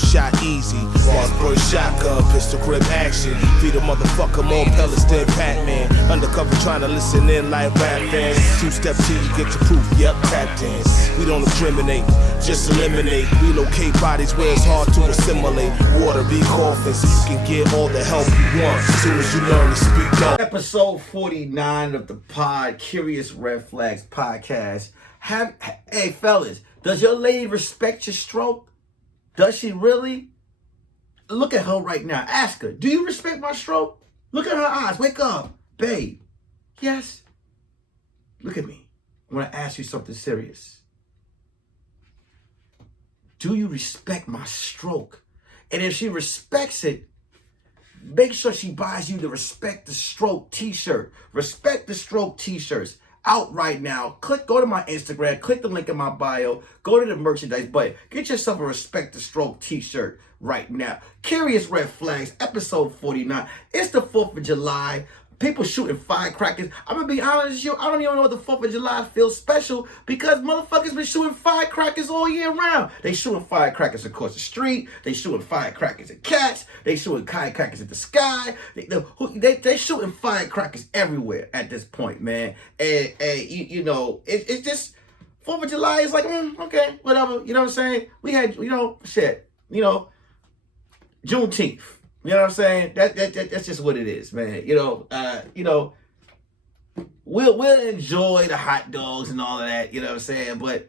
shot easy. Bars burst shotgun, pistol grip action. Feed a motherfucker more pellets than Batman. Undercover trying to listen in like rap fans. Two-step till you get your proof, yep, tap dance. We don't discriminate, just eliminate. Relocate bodies where it's hard to assimilate. Water be coughing so you can get all the help you want as soon as you learn to speak up. Episode 49 of the Curious Red Flags podcast. Hey fellas, does your lady respect your stroke? Does she really? Look at her right now. Ask her, do you respect my stroke? Look at her eyes. Wake up. Babe. Yes? Look at me. I want to ask you something serious. Do you respect my stroke? And if she respects it, make sure she buys you the Respect the Stroke t-shirt. Respect the Stroke t-shirts. Out right now. Go to my Instagram, click the link in my bio, go to the merchandise button. Get yourself a Respect the Stroke t-shirt right now. Curious Red Flags, episode 49. It's the 4th of July. People shooting firecrackers. I'm gonna be honest with you, I don't even know what the 4th of July feels special because motherfuckers been shooting firecrackers all year round. They shooting firecrackers across the street. They shooting firecrackers at cats. They shooting firecrackers at the sky. They shooting firecrackers everywhere at this point, man. And you know, it's just 4th of July is like, okay, whatever. You know what I'm saying? We had, Juneteenth. You know what I'm saying? That's just what it is, man. We'll enjoy the hot dogs and all of that, you know what I'm saying? But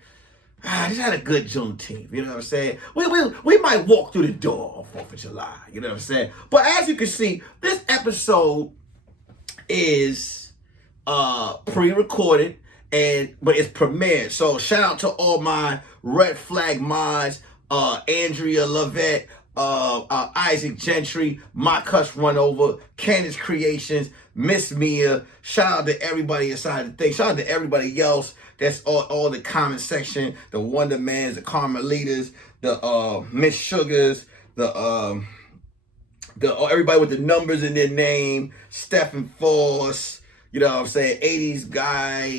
I just had a good Juneteenth, you know what I'm saying? We might walk through the door on 4th of July, you know what I'm saying? But as you can see, this episode is pre-recorded, but it's premiered. So shout out to all my Red Flag mods, Andrea Lovette, Isaac Gentry, My Cuss Run Over, Candace Creations, Miss Mia. Shout out to everybody inside the thing. Shout out to everybody else that's all the comment section, the Wonder Mans, the Carmelitas, the Miss Sugars, the everybody with the numbers in their name, Stephen Force, you know what I'm saying, 80s guy,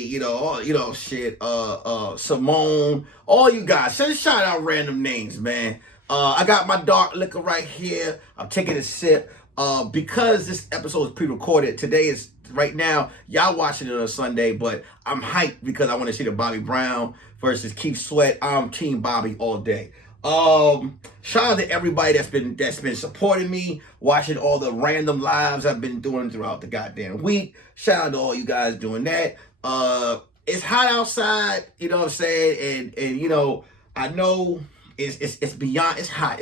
Simone, all you guys. Just shout out random names, man. I got my dark liquor right here. I'm taking a sip. Because this episode is pre-recorded, today is, right now, y'all watching it on Sunday, but I'm hyped because I want to see the Bobby Brown versus Keith Sweat. I'm Team Bobby all day. Shout out to everybody that's been supporting me, watching all the random lives I've been doing throughout the goddamn week. Shout out to all you guys doing that. It's hot outside, you know what I'm saying? And I know it's beyond, it's hot.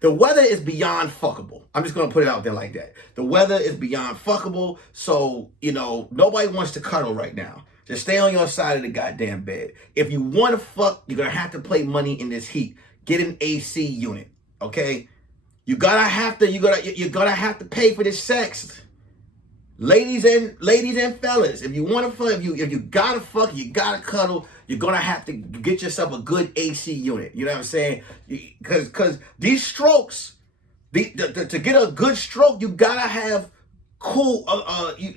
The weather is beyond fuckable. I'm just gonna put it out there like that. The weather is beyond fuckable. So, nobody wants to cuddle right now. Just stay on your side of the goddamn bed. If you want to fuck, you're gonna have to play money in this heat. Get an AC unit, okay? You're gonna have to pay for this sex. Ladies and fellas, if you want to fuck, if you gotta fuck, you gotta cuddle, you're gonna have to get yourself a good AC unit. You know what I'm saying? Because these strokes, to get a good stroke, you gotta have cool,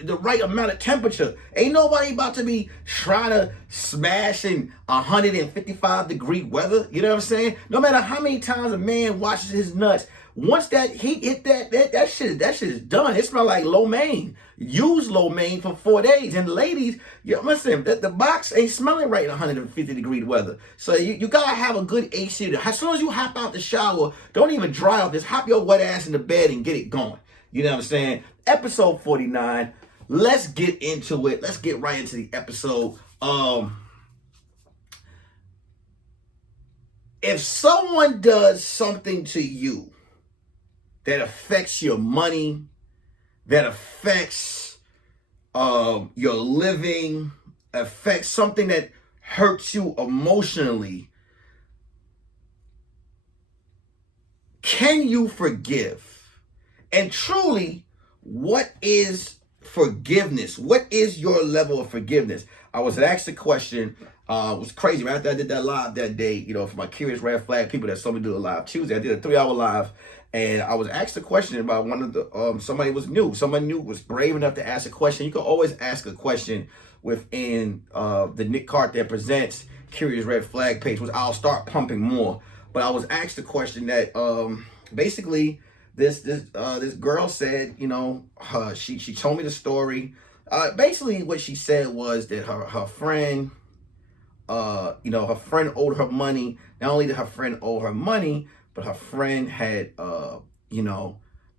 the right amount of temperature. Ain't nobody about to be trying to smash in 155-degree weather. You know what I'm saying? No matter how many times a man washes his nuts, once that heat hit that shit is done. It smells like lo mein. Use lo mein for 4 days. And ladies, listen, the box ain't smelling right in 150-degree weather. So you gotta have a good AC. As soon as you hop out the shower, don't even dry off. Just hop your wet ass in the bed and get it going. You know what I'm saying? Episode 49. Let's get into it. Let's get right into the episode. If someone does something to you that affects your money, that affects your living, affects something that hurts you emotionally, can you forgive? And truly, what is forgiveness? What is your level of forgiveness? I was asked the question. It was crazy. Right after I did that live that day, for my Curious Red Flag people that saw me do a live Tuesday, I did a 3-hour live. And I was asked a question about one of the, somebody was new. Someone new was brave enough to ask a question. You can always ask a question within the Nick Carthan Presents Curious Red Flag page, which I'll start pumping more. but I was asked a question that basically this girl said, she told me the story. Basically what she said was that her friend, her friend owed her money. Not only did her friend owe her money, but her friend had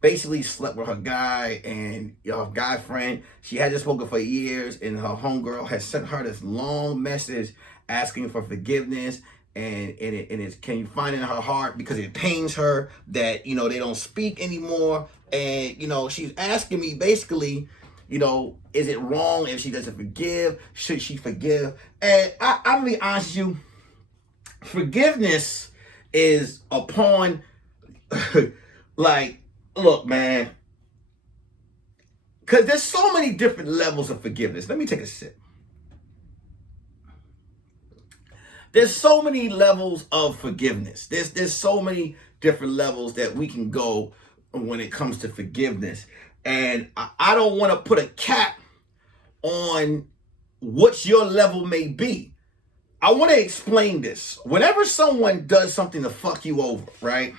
basically slept with her guy, and her guy friend, she hadn't spoken for years, and her homegirl had sent her this long message asking for forgiveness, and it's, can you find it in her heart, because it pains her that they don't speak anymore, and she's asking me basically, is it wrong if she doesn't forgive? Should she forgive? And I'm gonna be honest with you, forgiveness is upon like, look, man, because there's so many different levels of forgiveness. Let me take a sip. There's so many levels of forgiveness. There's so many different levels that we can go when it comes to forgiveness. And I don't want to put a cap on what your level may be. I want to explain this. Whenever someone does something to fuck you over, right?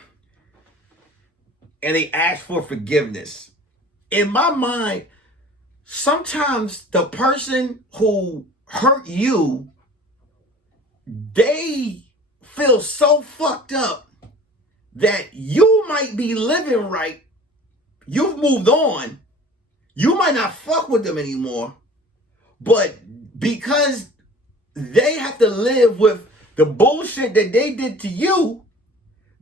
And they ask for forgiveness, in my mind, sometimes the person who hurt you, they feel so fucked up that you might be living right. You've moved on. You might not fuck with them anymore. But because they have to live with the bullshit that they did to you,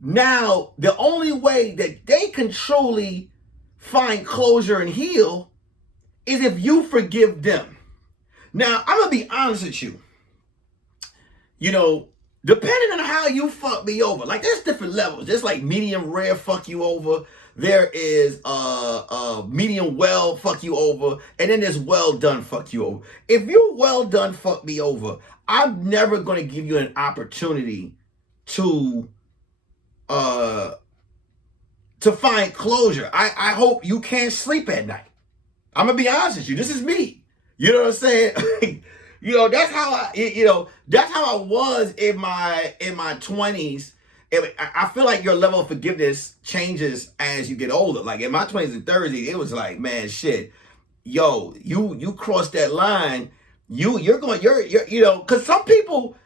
now the only way that they can truly find closure and heal is if you forgive them. Now, I'm going to be honest with you. Depending on how you fuck me over, like there's different levels. There's like medium rare fuck you over. There is medium well fuck you over. And then there's well done fuck you over. If you well done fuck me over, I'm never going to give you an opportunity to find closure. I hope you can't sleep at night. I'm going to be honest with you. This is me. You know what I'm saying? That's how I was in my 20s. I feel like your level of forgiveness changes as you get older. Like in my 20s and 30s, it was like, man, shit, yo, you crossed that line. You're because some people,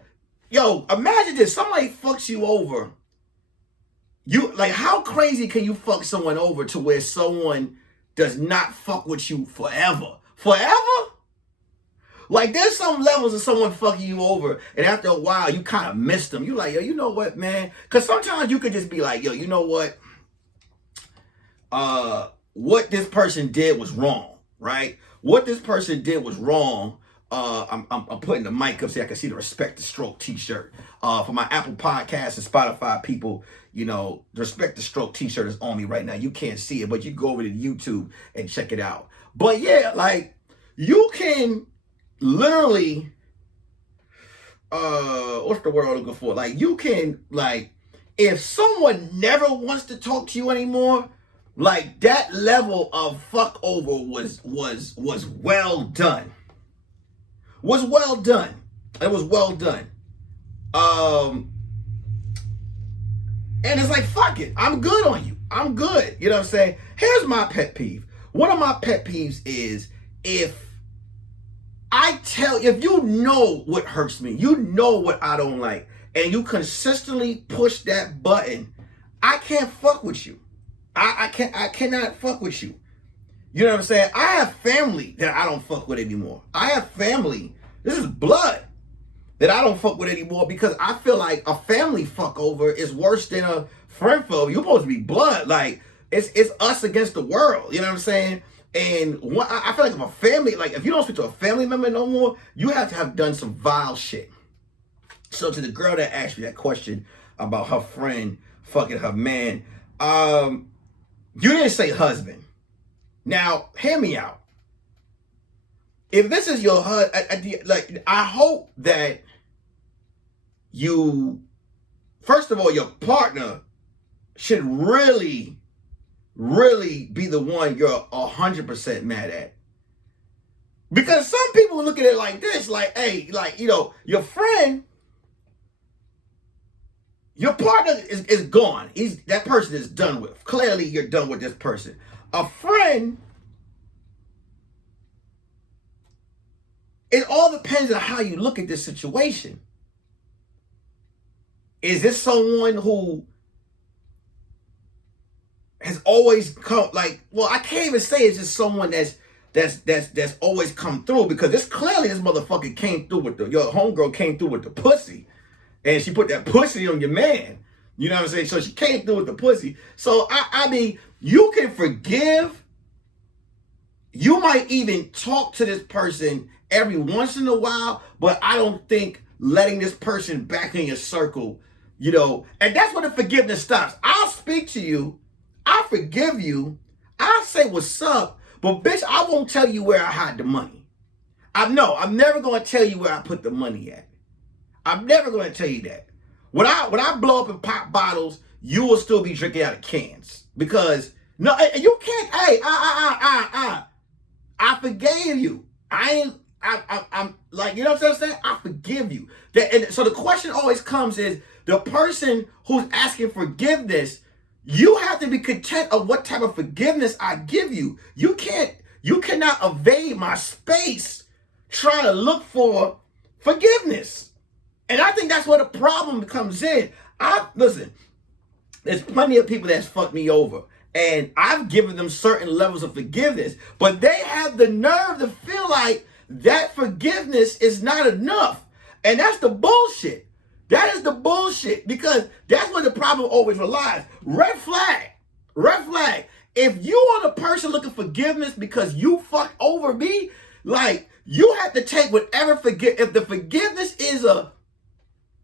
imagine this, somebody fucks you over. You like, how crazy can you fuck someone over to where someone does not fuck with you forever? Forever? Like, there's some levels of someone fucking you over, and after a while, you kind of miss them. You like, yo, you know what, man? Because sometimes you could just be like, yo, you know what? What this person did was wrong, right? What this person did was wrong. I'm putting the mic up so I can see the Respect the Stroke t-shirt. For my Apple Podcasts and Spotify people, the Respect the Stroke t-shirt is on me right now. You can't see it, but you go over to YouTube and check it out. But yeah, like, you can literally, what's the word I'm looking for? Like, you can, like, if someone never wants to talk to you anymore, like, that level of fuck over was well done. Was well done. It was well done. And it's like, fuck it. I'm good on you. I'm good. You know what I'm saying? Here's my pet peeve. One of my pet peeves is if you know what hurts me, you know what I don't like, and you consistently push that button, I can't fuck with you. I cannot fuck with you. You know what I'm saying? I have family that I don't fuck with anymore. I have family, this is blood, that I don't fuck with anymore, because I feel like a family fuck over is worse than a friend fuck over. You're supposed to be blood. Like, it's us against the world. You know what I'm saying? And I feel like if a family, like, if you don't speak to a family member no more, you have to have done some vile shit. So to the girl that asked me that question about her friend fucking her man, you didn't say husband. Now, hear me out. If this is your husband, like, I hope that you, first of all, your partner should really be the one you're 100% mad at. Because some people look at it like this, like, hey, like, your friend, Your partner is gone. That person is done with. Clearly, you're done with this person. A friend, it all depends on how you look at this situation. Is this someone who has always come, like, well, I can't even say it's just someone that's always come through, because this motherfucker came through with your homegirl came through with the pussy, and she put that pussy on your man. You know what I'm saying? So she came through with the pussy. So I mean, you can forgive. You might even talk to this person every once in a while, but I don't think letting this person back in your circle, and that's where the forgiveness stops. I'll speak to you, I'll forgive you, I'll say what's up, but bitch, I won't tell you where I hide the money. I'm never gonna tell you where I put the money at. I'm never gonna tell you that. When I blow up and pop bottles, you will still be drinking out of cans, because you can't. Hey, I forgave you. I'm like, you know what I'm saying? I forgive you. And so the question always comes is, the person who's asking forgiveness, you have to be content of what type of forgiveness I give you. You cannot evade my space trying to look for forgiveness. And I think that's where the problem comes in. Listen, there's plenty of people that's fucked me over, and I've given them certain levels of forgiveness, but they have the nerve to feel like that forgiveness is not enough. And that's the bullshit. That is the bullshit, because that's where the problem always relies. Red flag. Red flag. If you are the person looking for forgiveness because you fucked over me, like, you have to take whatever if the forgiveness is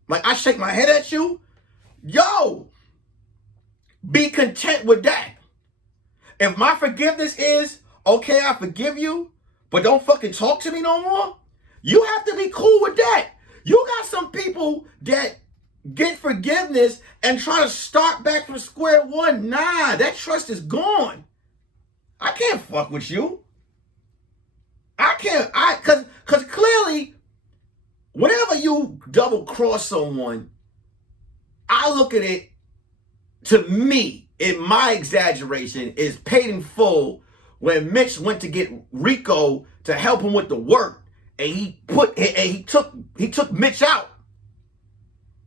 like, I shake my head at you, be content with that. If my forgiveness is, okay, I forgive you, but don't fucking talk to me no more, you have to be cool with that. You got some people that get forgiveness and try to start back from square one. Nah, that trust is gone. I can't fuck with you. I can't, cause clearly, whenever you double cross someone, I look at it, to me, in my exaggeration, is paid in full when Mitch went to get Rico to help him with the work, and he took Mitch out.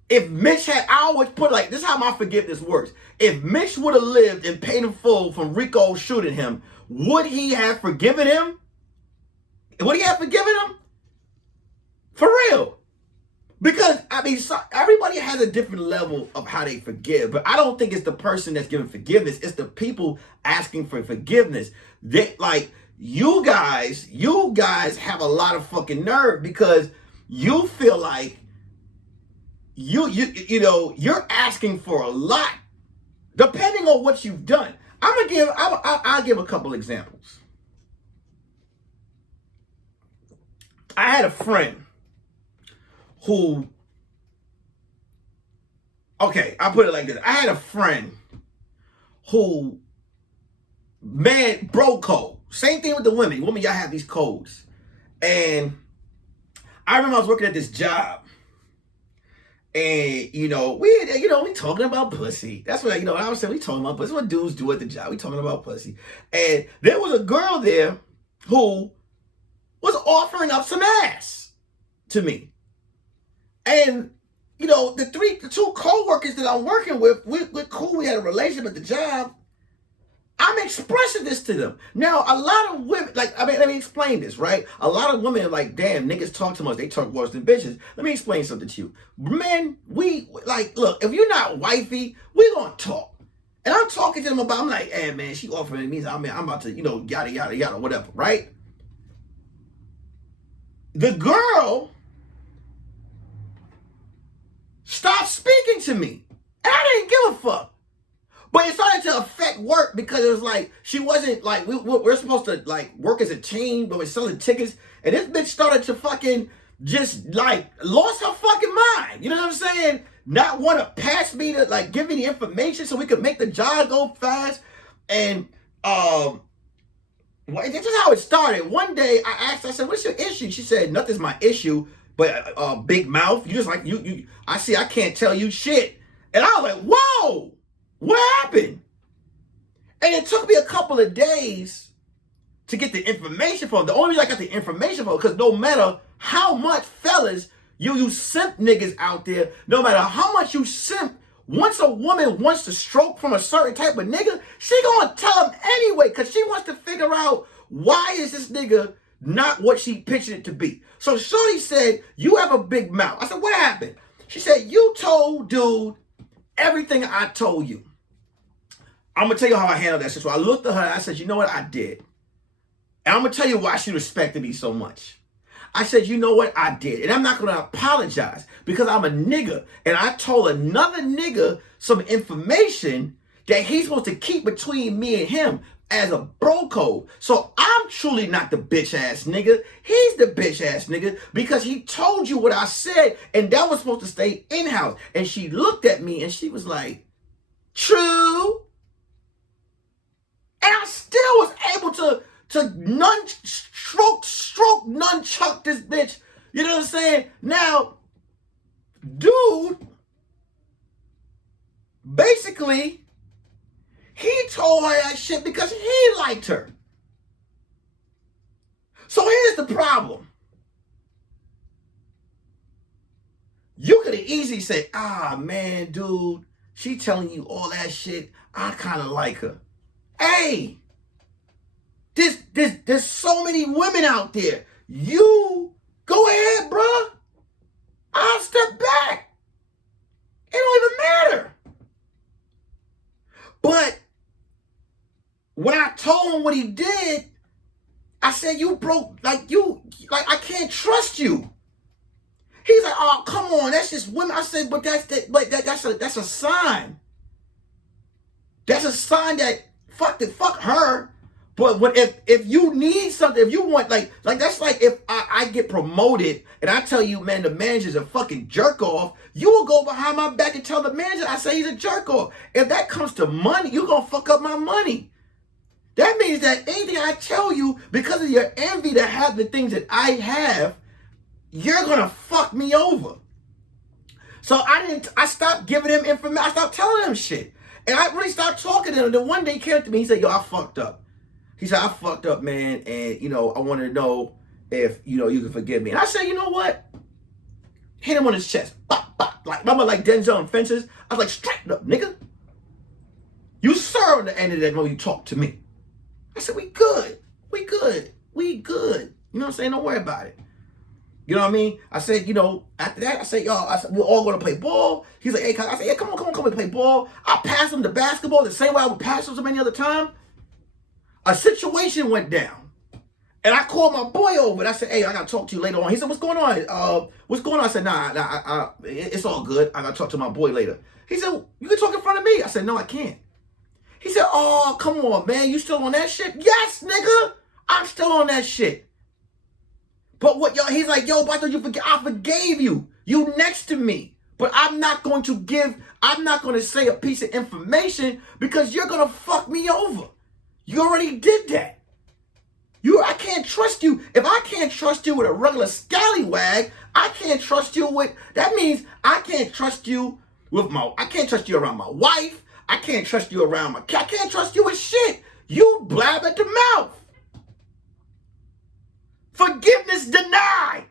If Mitch I always put it like this, is how my forgiveness works. If Mitch would have lived and paid in full from Rico shooting him, would he have forgiven him? Would he have forgiven him? For real. Because, I mean, everybody has a different level of how they forgive, but I don't think it's the person that's giving forgiveness. It's the people asking for forgiveness. You guys have a lot of fucking nerve, because you feel like you're asking for a lot, depending on what you've done. I'll give a couple examples. I had a friend who, okay, I'll put it like this. I had a friend who, man, bro code. Same thing with the women. Women, y'all have these codes. And I remember I was working at this job. And, we talking about pussy. That's what, I was saying, we talking about pussy. That's what dudes do at the job. We talking about pussy. And there was a girl there who was offering up some ass to me. And, the two co-workers that I'm working with, we're cool. We had a relationship at the job. I'm expressing this to them. Now, a lot of women, let me explain this, right? A lot of women are like, damn, niggas talk too much. They talk worse than bitches. Let me explain something to you. Men, look, if you're not wifey, we gonna talk. And I'm talking to them about, I'm like, hey, man, she offering me, I'm about to, yada, yada, yada, whatever, right? The girl stopped speaking to me. And I didn't give a fuck. But it started to affect work, because it was like, she wasn't like, we're supposed to like work as a team, but we're selling tickets. And this bitch started to fucking just like lost her fucking mind. You know what I'm saying? Not want to pass me to like give me the information so we could make the job go fast. And this is how it started. One day I asked her, I said, what's your issue? She said, nothing's my issue, but big mouth. You just like, I see, I can't tell you shit. And I was like, whoa, what happened? And it took me a couple of days to get the information from. The only reason I got the information from, because no matter how much fellas you simp niggas out there, no matter how much you simp, once a woman wants to stroke from a certain type of nigga, she gonna tell him anyway, because she wants to figure out why is this nigga not what she pictured it to be. So shorty said, you have a big mouth. I said, what happened? She said, you told dude everything I told you. I'm gonna tell you how I handled that. So I looked at her and I said, you know what, I did. And I'm gonna tell you why she respected me so much. I said, you know what, I did. And I'm not gonna apologize because I'm a nigga. And I told another nigga some information that he's supposed to keep between me and him as a bro code. So I'm truly not the bitch ass nigga. He's the bitch ass nigga because he told you what I said and that was supposed to stay in-house. And she looked at me and she was like, true. And I still was able to stroke nunchuck this bitch. You know what I'm saying? Now, dude, basically, he told her that shit because he liked her. So here's the problem. You could have easily said, man, dude, she telling you all that shit. I kind of like her. Hey, there's so many women out there. You go ahead, bruh. I'll step back. It don't even matter. But when I told him what he did, I said, you broke, like I can't trust you. He's like, oh, come on, that's just women. I said, but that's a sign. That's a sign that fuck her. But what if you need something, if you want, like that's like if I get promoted and I tell you, man, the manager's a fucking jerk off, you will go behind my back and tell the manager I say he's a jerk off. If that comes to money, you're gonna fuck up my money. That means that anything I tell you, because of your envy to have the things that I have, you're gonna fuck me over. So I stopped giving him information. I stopped telling him shit. And I really stopped talking to him. Then one day he came to me, he said, yo, I fucked up. He said, I fucked up, man, and, I want to know if, you can forgive me. And I said, you know what? Hit him on his chest. Bop, bop. Like, remember like Denzel and Fences? I was like, straighten up, nigga. You sir on the end of that when you talk to me. I said, we good. We good. We good. You know what I'm saying? Don't worry about it. You know what I mean? I said, after that, I said, we're all going to play ball. He's like, hey, I said, yeah, come on and play ball. I passed him the basketball the same way I would pass him so many other time. A situation went down. And I called my boy over and I said, hey, I got to talk to you later on. He said, what's going on? What's going on? I said, nah, it's all good. I got to talk to my boy later. He said, you can talk in front of me. I said, no, I can't. He said, oh, come on, man. You still on that shit? Yes, nigga. I'm still on that shit. But he's like, yo, but I thought I forgave you. You next to me. But I'm not going to say a piece of information because you're going to fuck me over. You already did that. I can't trust you. If I can't trust you with a regular scallywag, I can't trust you with, that means I can't trust you I can't trust you around my wife. I can't trust you around my cat. I can't trust you with shit. You blab at the mouth. Forgiveness denied.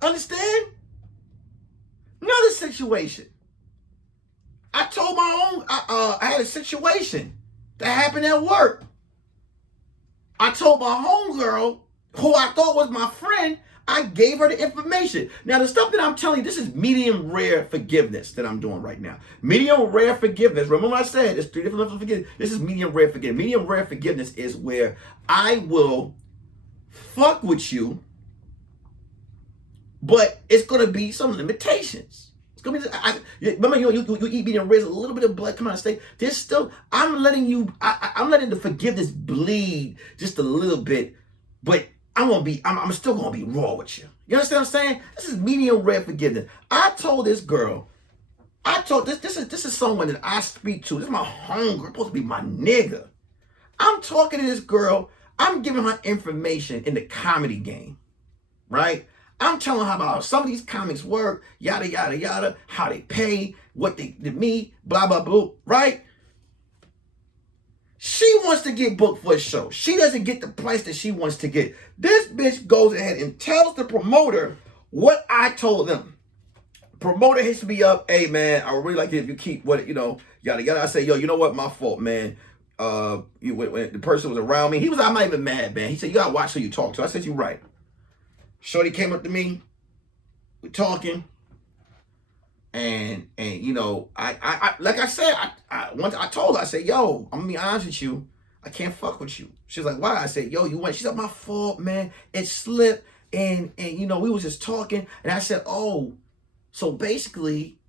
Understand? Another situation. I told my own, I had a situation that happened at work. I told my homegirl, who I thought was my friend, I gave her the information. Now, the stuff that I'm telling you, this is medium rare forgiveness that I'm doing right now. Medium rare forgiveness. Remember I said there's 3 different levels of forgiveness. This is medium rare forgiveness. Medium rare forgiveness is where I will fuck with you, but it's going to be some limitations. It's going to be, remember you eat medium rare, a little bit of blood come out of state. There's still, I'm letting the forgiveness bleed just a little bit, but I'm still gonna be raw with you. You understand what I'm saying? This is medium rare forgiveness. I told this girl, this is someone that I speak to. This is my homegirl, supposed to be my nigga. I'm talking to this girl. I'm giving her information in the comedy game, right? I'm telling her about how some of these comics work, yada, yada, yada, how they pay, what they did me, blah, blah, blah, right? She wants to get booked for a show. She doesn't get the price that she wants to get. This bitch goes ahead and tells the promoter what I told them. Promoter hits me up, hey man, I would really like it if you keep what, yada, yada. I say, yo, you know what, my fault, man. When the person was around me, I'm not even mad, man. He said, you gotta watch who you talk to. I said, you're right. Shorty came up to me, we're talking, and I like I said, once I told her, I said, yo, I'm gonna be honest with you, I can't fuck with you. She's like, why? I said, yo, you went. She's like, my fault, man. It slipped, and we was just talking, and I said, oh, so basically,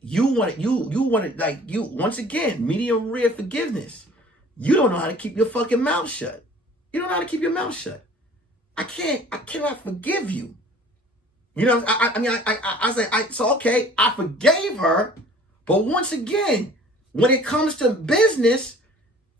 you wanted like you once again, medium rare forgiveness. You don't know how to keep your fucking mouth shut. You don't know how to keep your mouth shut. I cannot forgive you. I said, so okay, I forgave her, but once again, when it comes to business,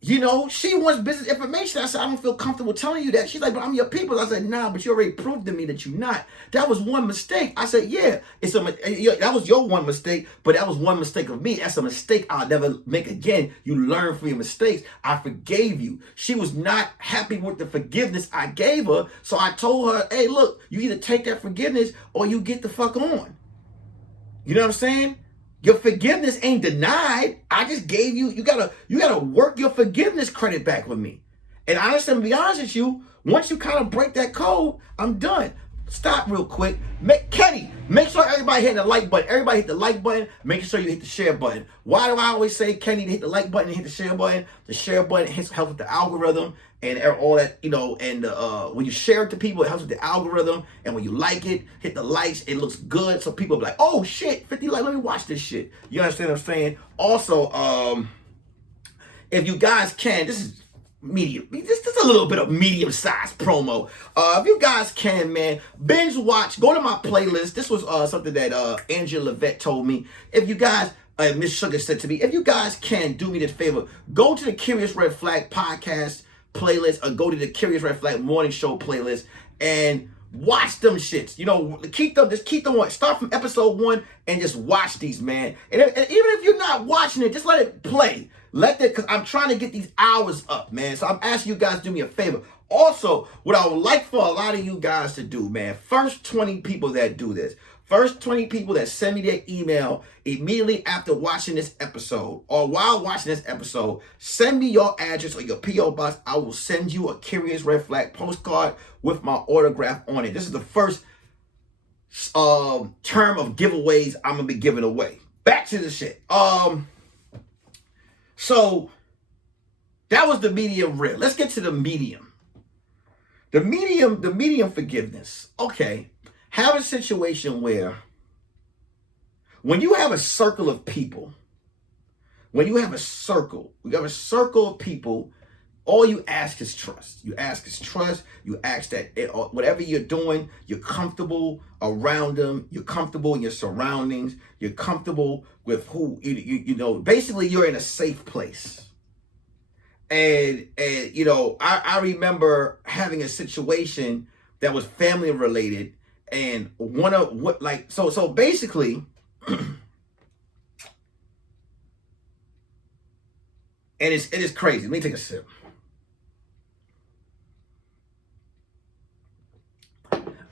she wants business information. I said, I don't feel comfortable telling you that. She's like, but I'm your people. I said, nah, but you already proved to me that you're not. That was one mistake. I said, yeah, that was your one mistake, but that was one mistake of me. That's a mistake I'll never make again. You learn from your mistakes. I forgave you. She was not happy with the forgiveness I gave her, so I told her, hey, look, you either take that forgiveness or you get the fuck on. You know what I'm saying? Your forgiveness ain't denied. I just gave you gotta work your forgiveness credit back with me. And honestly, to be honest with you, once you kind of break that code, I'm done. Stop real quick. Kenny, make sure everybody hit the like button. Everybody hit the like button. Make sure you hit the share button. Why do I always say, Kenny, to hit the like button and hit the share button? The share button helps with the algorithm and all that, and when you share it to people, it helps with the algorithm. And when you like it, hit the likes, it looks good. So people be like, oh shit, 50 likes, let me watch this shit. You understand what I'm saying? Also, if you guys can, this is medium. This is a little bit of medium-sized promo. If you guys can, man, binge watch. Go to my playlist. This was something that Angela Levette told me. If you guys, Miss Sugar said to me, if you guys can do me this favor, go to the Curious Red Flag podcast playlist, or go to the Curious Red Flag morning show playlist and watch them shits. Keep them on. Start from episode 1 and just watch these, man. And even if you're not watching it, just let it play. Because I'm trying to get these hours up, man. So I'm asking you guys to do me a favor. Also, what I would like for a lot of you guys to do, man, first 20 people that do this, first 20 people that send me their email immediately after watching this episode or while watching this episode, send me your address or your P.O. box. I will send you a Curious Red Flag postcard with my autograph on it. This is the first term of giveaways I'm going to be giving away. Back to the shit. So that was the medium rare. Let's get to the medium. The medium forgiveness. Okay. Have a situation where when you have a circle of people, you have a circle of people, all you ask is trust. You ask that whatever you're doing, you're comfortable around them, you're comfortable in your surroundings, you're comfortable with who, basically you're in a safe place. And I remember having a situation that was family related, and so basically, and it is crazy. Let me take a sip.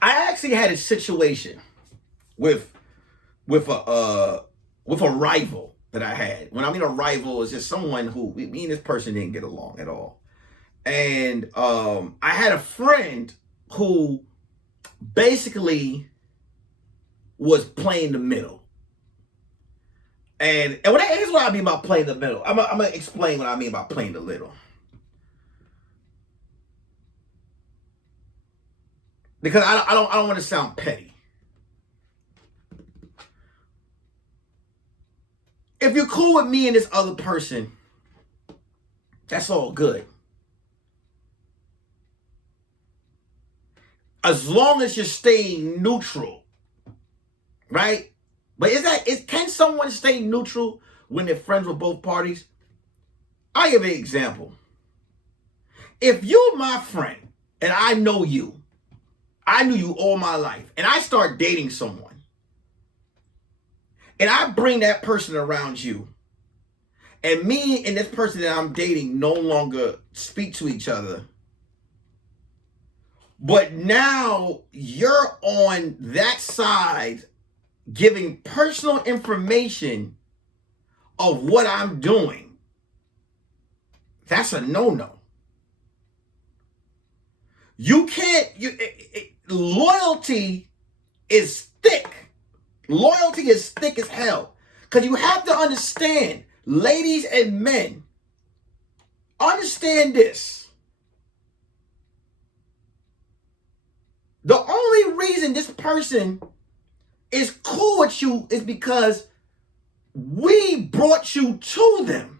I actually had a situation with a rival that I had. When I mean a rival, is just someone who me and this person didn't get along at all. And I had a friend who basically was playing the middle. And here's what I mean by playing the middle. I'm gonna explain what I mean by playing the middle. Because I don't want to sound petty. If you're cool with me and this other person, that's all good. As long as you're staying neutral, right? But can someone stay neutral when they're friends with both parties? I'll give you an example. If you're my friend and I know you, I knew you all my life, and I start dating someone, and I bring that person around you, and me and this person that I'm dating no longer speak to each other, but now you're on that side giving personal information of what I'm doing, that's a no-no. You can't, loyalty is thick. Loyalty is thick as hell. Because you have to understand, ladies and men, understand this. The only reason this person is cool with you is because we brought you to them.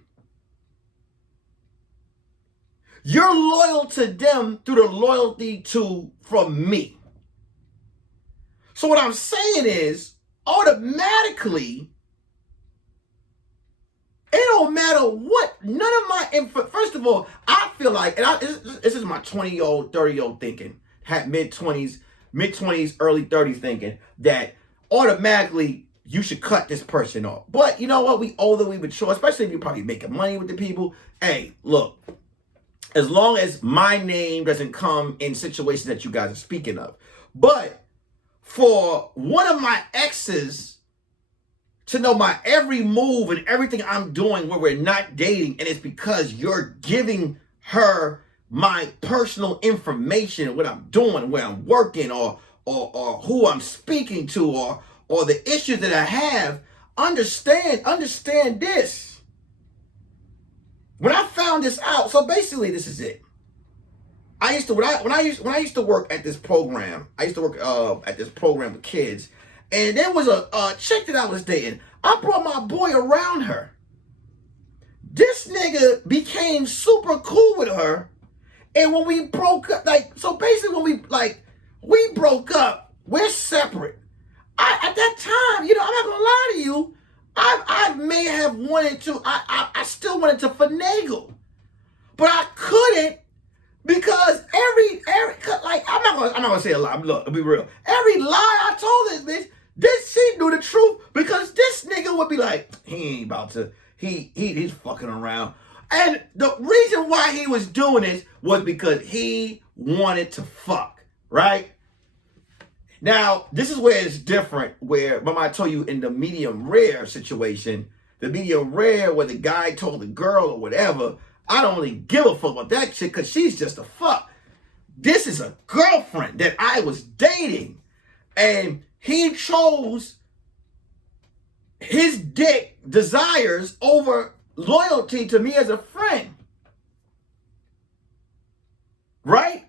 You're loyal to them through the loyalty from me. So what I'm saying is, automatically, it don't matter what, none of my info. First of all, I feel like, this is my 20-year-old, 30-year-old thinking, mid-20s, early 30s thinking, that automatically you should cut this person off. But you know what? We older, we mature, especially if you're probably making money with the people. Hey, look, as long as my name doesn't come in situations that you guys are speaking of. But for one of my exes to know my every move and everything I'm doing when we're not dating, and it's because you're giving her my personal information, what I'm doing, where I'm working, or who I'm speaking to, or the issues that I have, understand this. When I found this out, so basically this is it. I used to when I used to work at this program. I used to work at this program with kids, and there was a chick that I was dating. I brought my boy around her. This nigga became super cool with her, and when we broke up, so basically when we broke up, we're separate. At that time, I'm not gonna lie to you, I may have wanted to, I still wanted to finagle, but I couldn't. Because I'm not gonna say a lie. Look, I'll be real. Every lie I told this bitch, she knew the truth, because this nigga would be like, he ain't about to, he's fucking around. And the reason why he was doing this was because he wanted to fuck, right? Now, this is where it's different, where, remember I told you in the medium rare situation, the medium rare where the guy told the girl or whatever, I don't really give a fuck about that shit because she's just a fuck. This is a girlfriend that I was dating, and he chose his dick desires over loyalty to me as a friend. Right?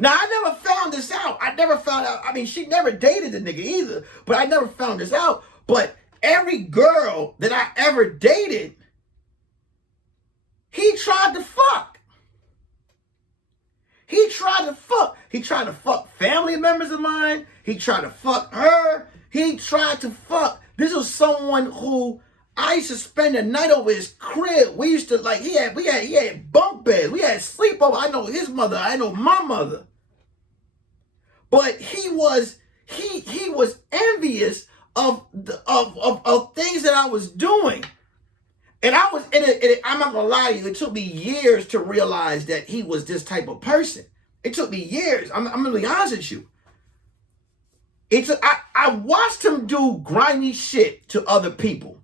Now, I never found this out. I mean, she never dated the nigga either, but I never found this out. But every girl that I ever dated, he tried to fuck. He tried to fuck family members of mine. He tried to fuck her. He tried to fuck. This was someone who I used to spend the night over his crib. We used to he had bunk beds. We had sleepover. I know his mother. I know my mother. But he was envious of things that I was doing. And I was in it. I'm not gonna lie to you. It took me years to realize that he was this type of person. It took me years. I'm gonna be honest with you. I watched him do grimy shit to other people.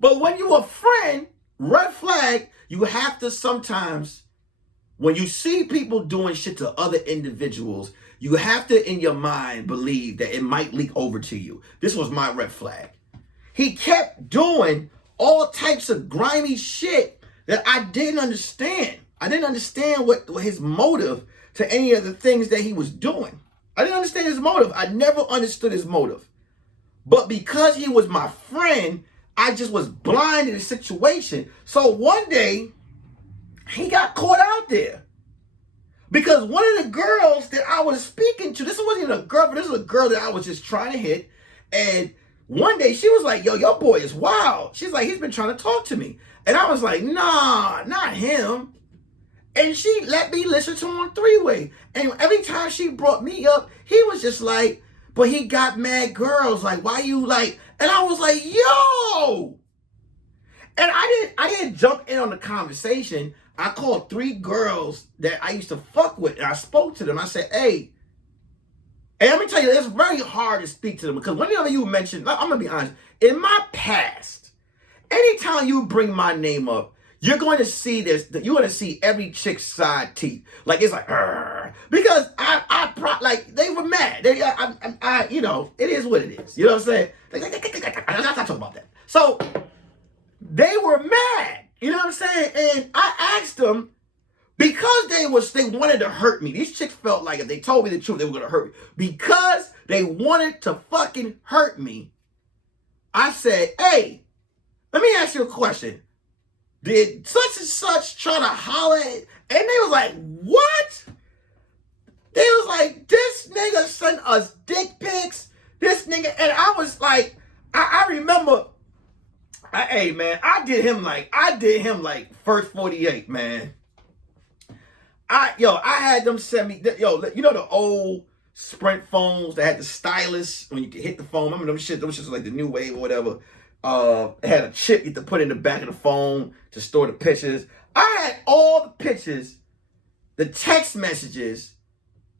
But when you're a friend, red flag, you have to sometimes, when you see people doing shit to other individuals, you have to, in your mind, believe that it might leak over to you. This was my red flag. He kept doing all types of grimy shit that I didn't understand. I didn't understand what his motive to any of the things that he was doing. I didn't understand his motive. I never understood his motive. But because he was my friend, I just was blind to the situation. So one day, he got caught out there. Because one of the girls that I was speaking to, this wasn't even a girlfriend, this was a girl that I was just trying to hit. And one day she was like, yo, your boy is wild. She's like, he's been trying to talk to me. And I was like, nah, not him. And she let me listen to him on three-way. And every time she brought me up, he was just like, but he got mad girls. Like, why you like? And I was like, yo. And I didn't jump in on the conversation. I called 3 girls that I used to fuck with, and I spoke to them. I said, hey, and let me tell you, it's very hard to speak to them because whenever you mention, I'm gonna be honest, in my past, anytime you bring my name up, you're going to see this. You're going to see every chick's side teeth. Like it's like, because like they were mad. You know, it is what it is. You know what I'm saying? I'm not talking about that. So they were mad. You know what I'm saying? And I asked them because they wanted to hurt me. These chicks felt like if they told me the truth, they were going to hurt me. Because they wanted to fucking hurt me, I said, hey, let me ask you a question. Did such and such try to holler at, and they was like, what? They was like, this nigga sent us dick pics. This nigga, and I was like, I remember, hey man, I did him like first 48, man. I had them send me, you know the old Sprint phones that had the stylus when you could hit the phone. Remember them shit was like the new wave or whatever. It had a chip you had to put in the back of the phone to store the pictures. I had all the pictures, the text messages,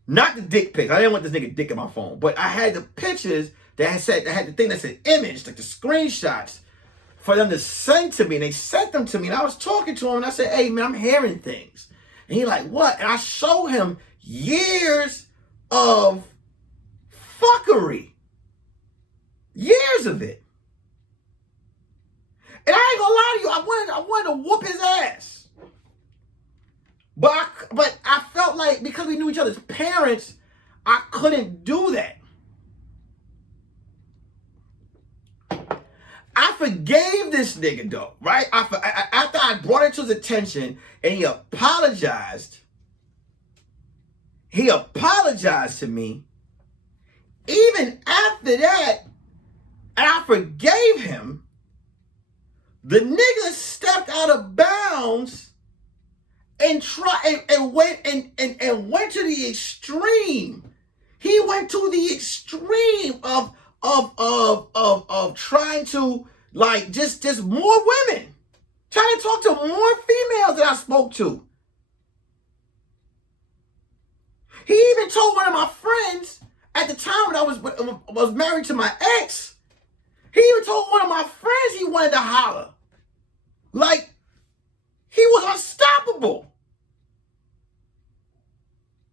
not the dick pics. I didn't want this nigga dick in my phone, but I had the pictures that had the thing that said image, like the screenshots, for them to send to me. And they sent them to me, and I was talking to him, and I said, hey man, I'm hearing things. And he like, what? And I showed him years of fuckery. Years of it. And I ain't gonna lie to you, I wanted to whoop his ass. But I felt like because we knew each other's parents, I couldn't do that. I forgave this nigga though, right? After I brought it to his attention and he apologized to me. Even after that, and I forgave him, the nigga stepped out of bounds and went to the extreme. He went to the extreme of trying to like just more women, trying to talk to more females that I spoke to. He even told one of my friends at the time when I was married to my ex. He even told one of my friends he wanted to holler. Like, he was unstoppable.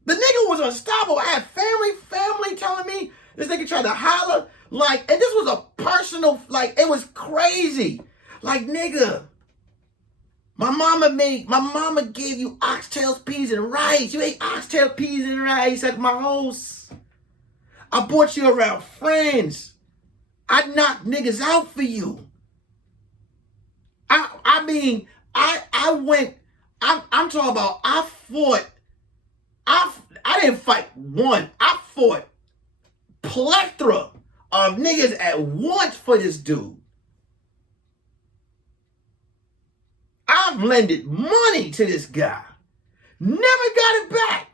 The nigga was unstoppable. I had family telling me this nigga tried to holler. Like, and this was a personal, like, it was crazy. Like, nigga, my mama gave you oxtails, peas, and rice. You ate oxtail, peas, and rice at my house. I brought you around friends. I knocked niggas out for you. I'm talking about, I didn't fight one. I fought plethora of niggas at once for this dude. I've lended money to this guy. Never got it back.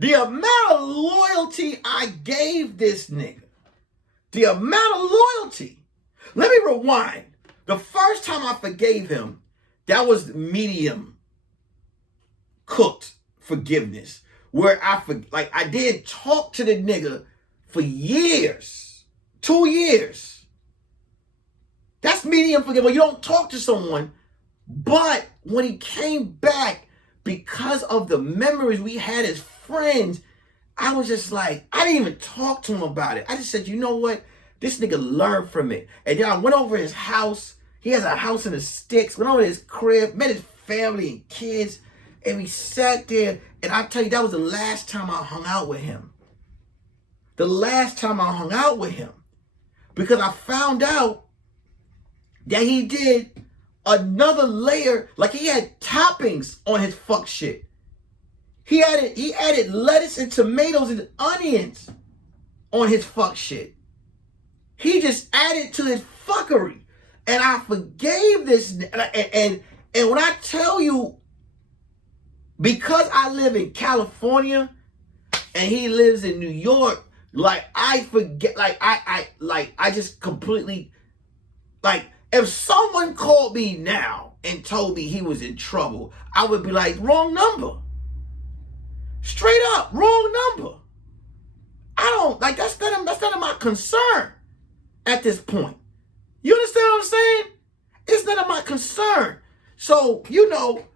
The amount of loyalty I gave this nigga. The amount of loyalty. Let me rewind. The first time I forgave him, that was medium cooked forgiveness. Where I didn't talk to the nigga for years. 2 years. That's medium forgiveness. You don't talk to someone. But when he came back, because of the memories we had as friends, I was just like, I didn't even talk to him about it. I just said, you know what? This nigga learned from it. And then I went over his house. He has a house in the sticks. Went over to his crib, met his family and kids. And we sat there. And I tell you, that was the last time I hung out with him. The last time I hung out with him. Because I found out that he did another layer. Like he had toppings on his fuck shit. He added lettuce and tomatoes and onions on his fuck shit. He just added to his fuckery. And I forgave this, and And when I tell you, because I live in California and he lives in New York, like I forget, like I just completely, like if someone called me now and told me he was in trouble, I would be like, wrong number. Straight up, wrong number. I don't, like, that's none of my concern at this point. You understand what I'm saying? It's none of my concern. So, you know,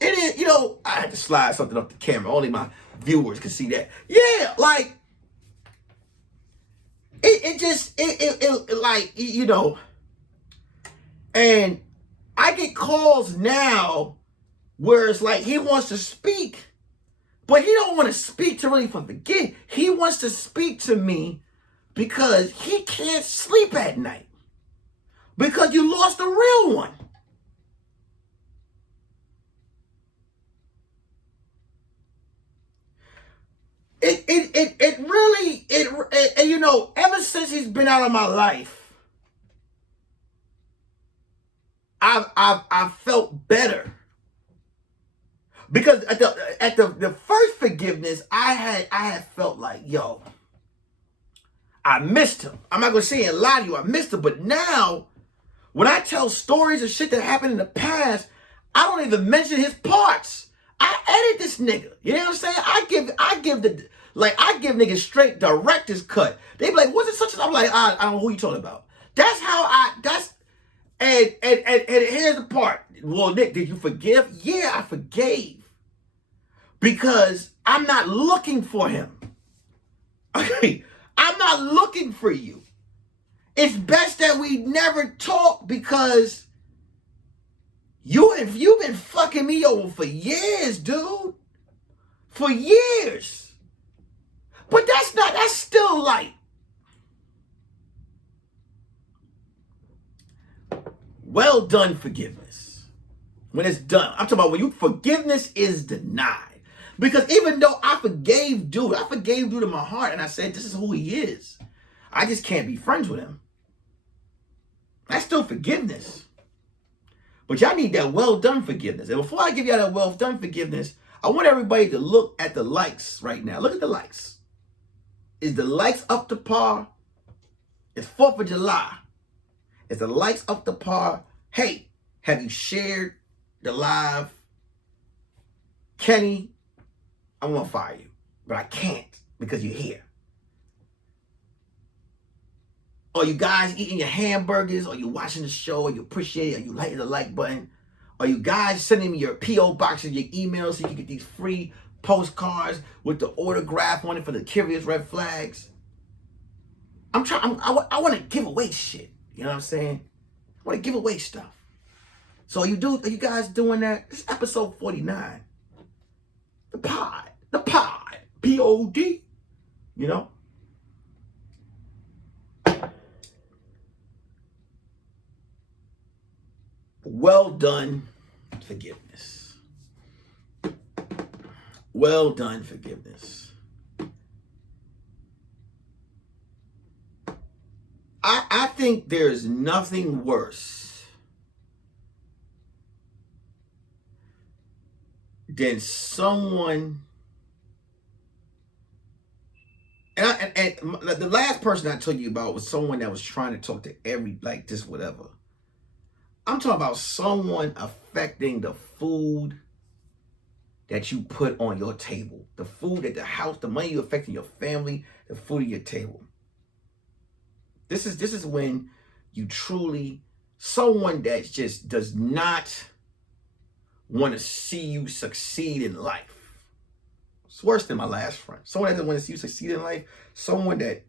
it is, you know, I had to slide something up the camera. Only my viewers can see that. Yeah, like, it like, you know, and I get calls now where it's like he wants to speak, but he don't want to speak to really forget. He wants to speak to me because he can't sleep at night because you lost a real one. It really, you know, ever since he's been out of my life, I've felt better. Because at the first forgiveness, I had felt like, yo, I missed him. I'm not gonna say and lie to you, I missed him. But now, when I tell stories of shit that happened in the past, I don't even mention his parts. I edit this nigga. You know what I'm saying? I give niggas straight director's cut. They be like, what's it such as? I'm like, I don't know who you talking about. That's how and here's the part. Well, Nick, did you forgive? Yeah, I forgave. Because I'm not looking for him. Okay? I'm not looking for you. It's best that we never talk because you've been fucking me over for years, dude. For years. But that's still like, well done forgiveness. When it's done. I'm talking about when forgiveness is denied. Because even though I forgave dude in my heart, and I said, this is who he is. I just can't be friends with him. That's still forgiveness. But y'all need that well done forgiveness. And before I give y'all that well done forgiveness, I want everybody to look at the likes right now. Look at the likes. Is the likes up to par? It's 4th of July. Is the likes up to par? Hey, have you shared the live? Kenny, I want to fire you, but I can't because you're here. Are you guys eating your hamburgers? Are you watching the show? Are you appreciate it? Are you hitting the like button? Are you guys sending me your P.O. boxes, your emails so you can get these free postcards with the autograph on it for the Curious Red Flags? I want to give away shit. You know what I'm saying? I want to give away stuff. So are you guys doing that? This is episode 49. The pod, P-O-D, you know? Well done forgiveness. Well done forgiveness. I think there's nothing worse than someone, and the last person I told you about was someone that was trying to talk to like this, whatever. I'm talking about someone affecting the food that you put on your table, the food at the house, the money you affecting your family, the food at your table. This is when you truly, someone that just does not want to see you succeed in life. It's worse than my last friend. Someone that doesn't want to see you succeed in life. Someone that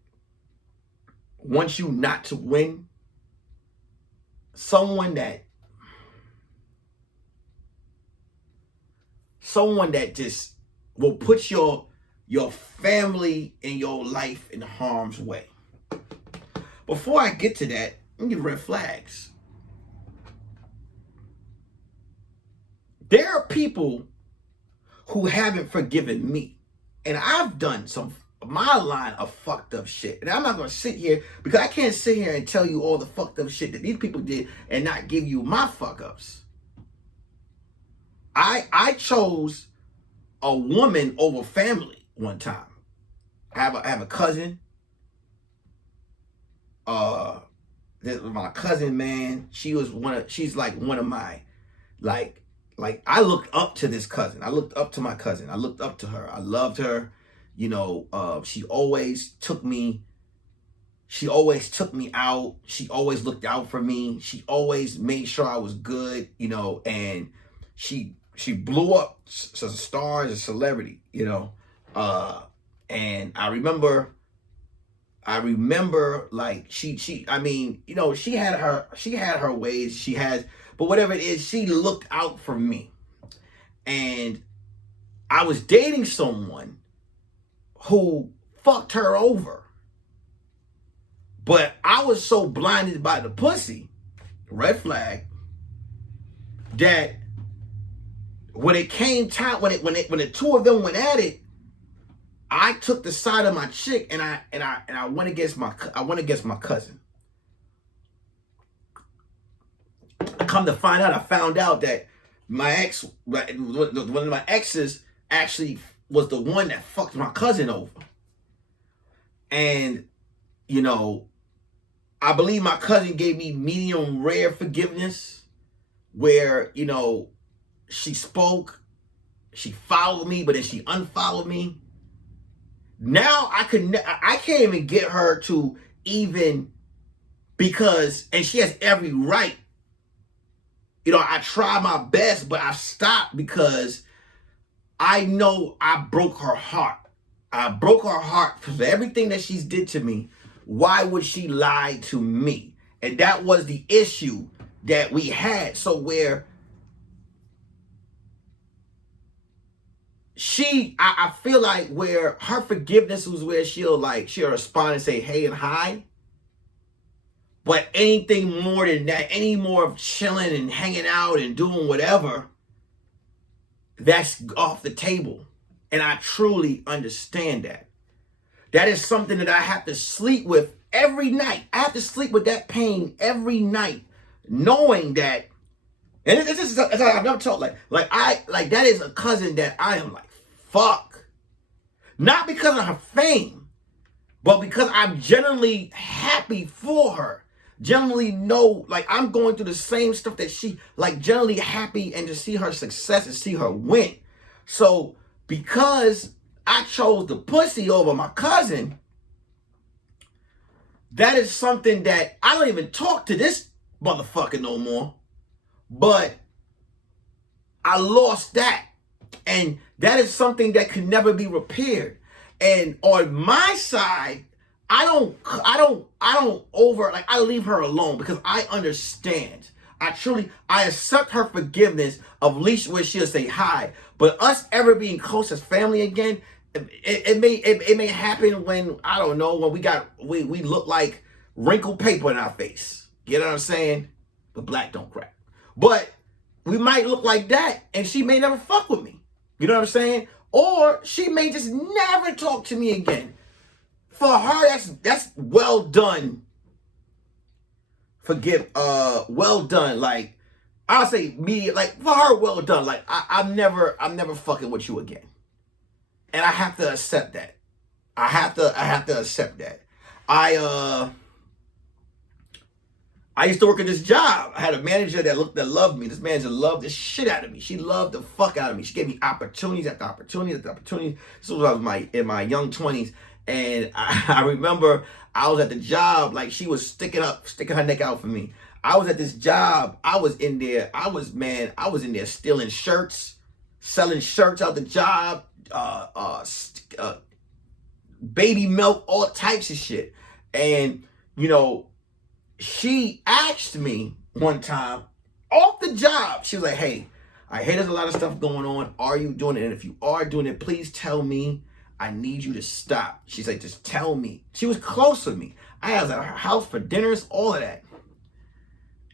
wants you not to win. Someone that just will put your family and your life in harm's way. Before I get to that, let me get red flags. There are people who haven't forgiven me. And I've done some my line of fucked up shit. And I'm not gonna sit here because I can't sit here and tell you all the fucked up shit that these people did and not give you my fuck ups. I chose a woman over family one time. I have a cousin. This was my cousin, man. She's like one of my like I looked up to this cousin. I looked up to my cousin. I looked up to her. I loved her. You know, she always took me out. She always looked out for me. She always made sure I was good, you know, and she blew up as a star, as a celebrity, you know. And I remember like I mean, you know, she had her ways, but whatever it is, she looked out for me. And I was dating someone who fucked her over. But I was so blinded by the pussy, red flag, that when it came time, when the two of them went at it, I took the side of my chick and I went against my cousin. Come to find out, I found out that one of my exes actually was the one that fucked my cousin over. And, you know, I believe my cousin gave me medium rare forgiveness where, you know, she spoke, she followed me, but then she unfollowed me. Now I can't even get her to even, because, and she has every right. You know, I try my best, but I stopped because I know I broke her heart. I broke her heart for everything that she's did to me. Why would she lie to me? And that was the issue that we had. So where I feel like where her forgiveness was where she'll respond and say hey and hi. But anything more than that, any more of chilling and hanging out and doing whatever, that's off the table. And I truly understand that. That is something that I have to sleep with every night. I have to sleep with that pain every night, knowing that, and this is I've never told, like that is a cousin that I am like, fuck. Not because of her fame, but because I'm genuinely happy for her. Generally know, like, I'm going through the same stuff that she, like, generally happy and to see her success and see her win. So because I chose the pussy over my cousin, that is something that I don't even talk to this motherfucker no more. But I lost that. And that is something that can never be repaired. And on my side, I leave her alone because I understand. I accept her forgiveness of least where she'll say hi. But us ever being close as family again, it may happen when, I don't know, when we look like wrinkled paper in our face. You know what I'm saying? But black don't crack. But we might look like that and she may never fuck with me. You know what I'm saying? Or she may just never talk to me again. For her, that's well done. Well done. Like, I'll say me, like, for her, well done. Like, I'm never fucking with you again. And I have to accept that. I have to accept that. I used to work at this job. I had a manager that loved me. This manager loved the shit out of me. She loved the fuck out of me. She gave me opportunities after opportunities after opportunities. This was when I was in my young 20s. And I remember I was at the job, like she was sticking her neck out for me. I was at this job. I was in there stealing shirts, selling shirts out the job, baby milk, all types of shit. And, you know, she asked me one time off the job, she was like, hey, I hear there's a lot of stuff going on. Are you doing it? And if you are doing it, please tell me. I need you to stop. She's like, just tell me. She was close with me. I was at her house for dinners, all of that.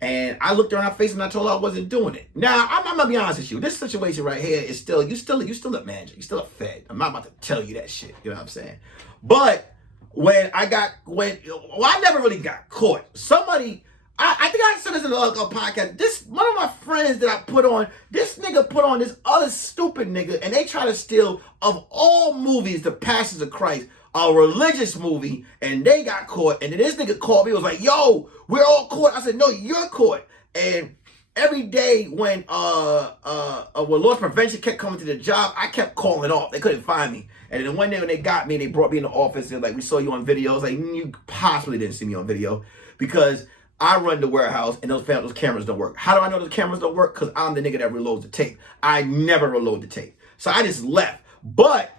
And I looked her in her face and I told her I wasn't doing it. Now, I'm gonna be honest with you. This situation right here is still, you still a manager. You still a fed. I'm not about to tell you that shit. You know what I'm saying? But I never really got caught. Somebody, I think I said this in a podcast. This, one of my friends that I put on, this nigga put on this other stupid nigga, and they try to steal, of all movies, The Passions of Christ, a religious movie, and they got caught. And then this nigga called me, was like, yo, we're all caught. I said, no, you're caught. And every day when loss prevention kept coming to the job, I kept calling off. They couldn't find me. And then one day when they got me, they brought me in the office, and like, we saw you on video. I was like, you possibly didn't see me on video, because I run the warehouse and those cameras don't work. How do I know those cameras don't work? Because I'm the nigga that reloads the tape. I never reload the tape. So I just left. But